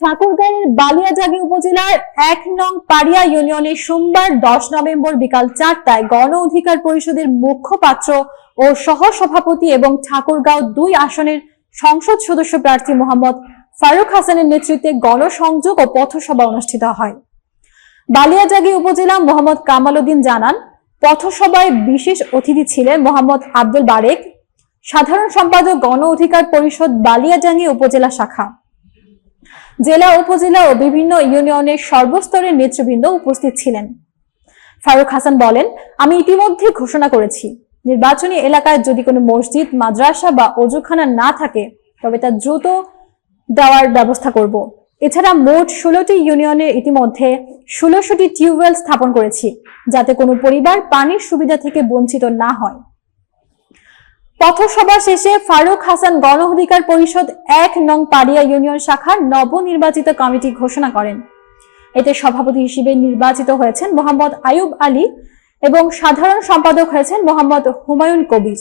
ঠাকুরগাঁয়ের বালিয়াজাগি উপজেলার এক নং পাড়িয়া ইউনিয়নে সোমবার দশ নভেম্বর বিকাল চারটায় গণ অধিকার পরিষদের মুখপাত্র ও সহ সভাপতি এবং ঠাকুরগাঁও দুই আসনের সংসদ সদস্য প্রার্থী মোহাম্মদ ফারুক হাসানের নেতৃত্বে গণসংযোগ ও পথসভা অনুষ্ঠিত হয়। বালিয়াজাগি উপজেলা মোহাম্মদ কামাল উদ্দিন জানান, পথসভায় বিশেষ অতিথি ছিলেন মোহাম্মদ আব্দুল বারেক। সাধারণ সম্পাদক গণ অধিকার পরিষদ বালিয়াজাঙ্গি উপজেলা শাখা। জেলা, উপজেলা ও বিভিন্ন ইউনিয়নের সর্বস্তরের নেতৃবৃন্দ উপস্থিত ছিলেন। ফারুক হাসান বলেন, আমি ইতিমধ্যে ঘোষণা করেছি, নির্বাচনী এলাকায় যদি কোনো মসজিদ, মাদ্রাসা বা অজুখানা না থাকে, তবে তা দ্রুত দেওয়ার ব্যবস্থা করব। এছাড়া মোট ষোলোটি ইউনিয়নে ইতিমধ্যে ষোলোশোটি টিউবওয়েল স্থাপন করেছি, যাতে কোনো পরিবার পানির সুবিধা থেকে বঞ্চিত না হয়। পথসভা শেষে ফারুক হাসান গণ অধিকার পরিষদ এক নং পাড়িয়া ইউনিয়ন শাখার নবনির্বাচিত কমিটি ঘোষণা করেন। এতে সভাপতি হিসেবে নির্বাচিত হয়েছেন মোহাম্মদ আয়ুব আলী এবং সাধারণ সম্পাদক হয়েছেন মোহাম্মদ হুমায়ুন কবির।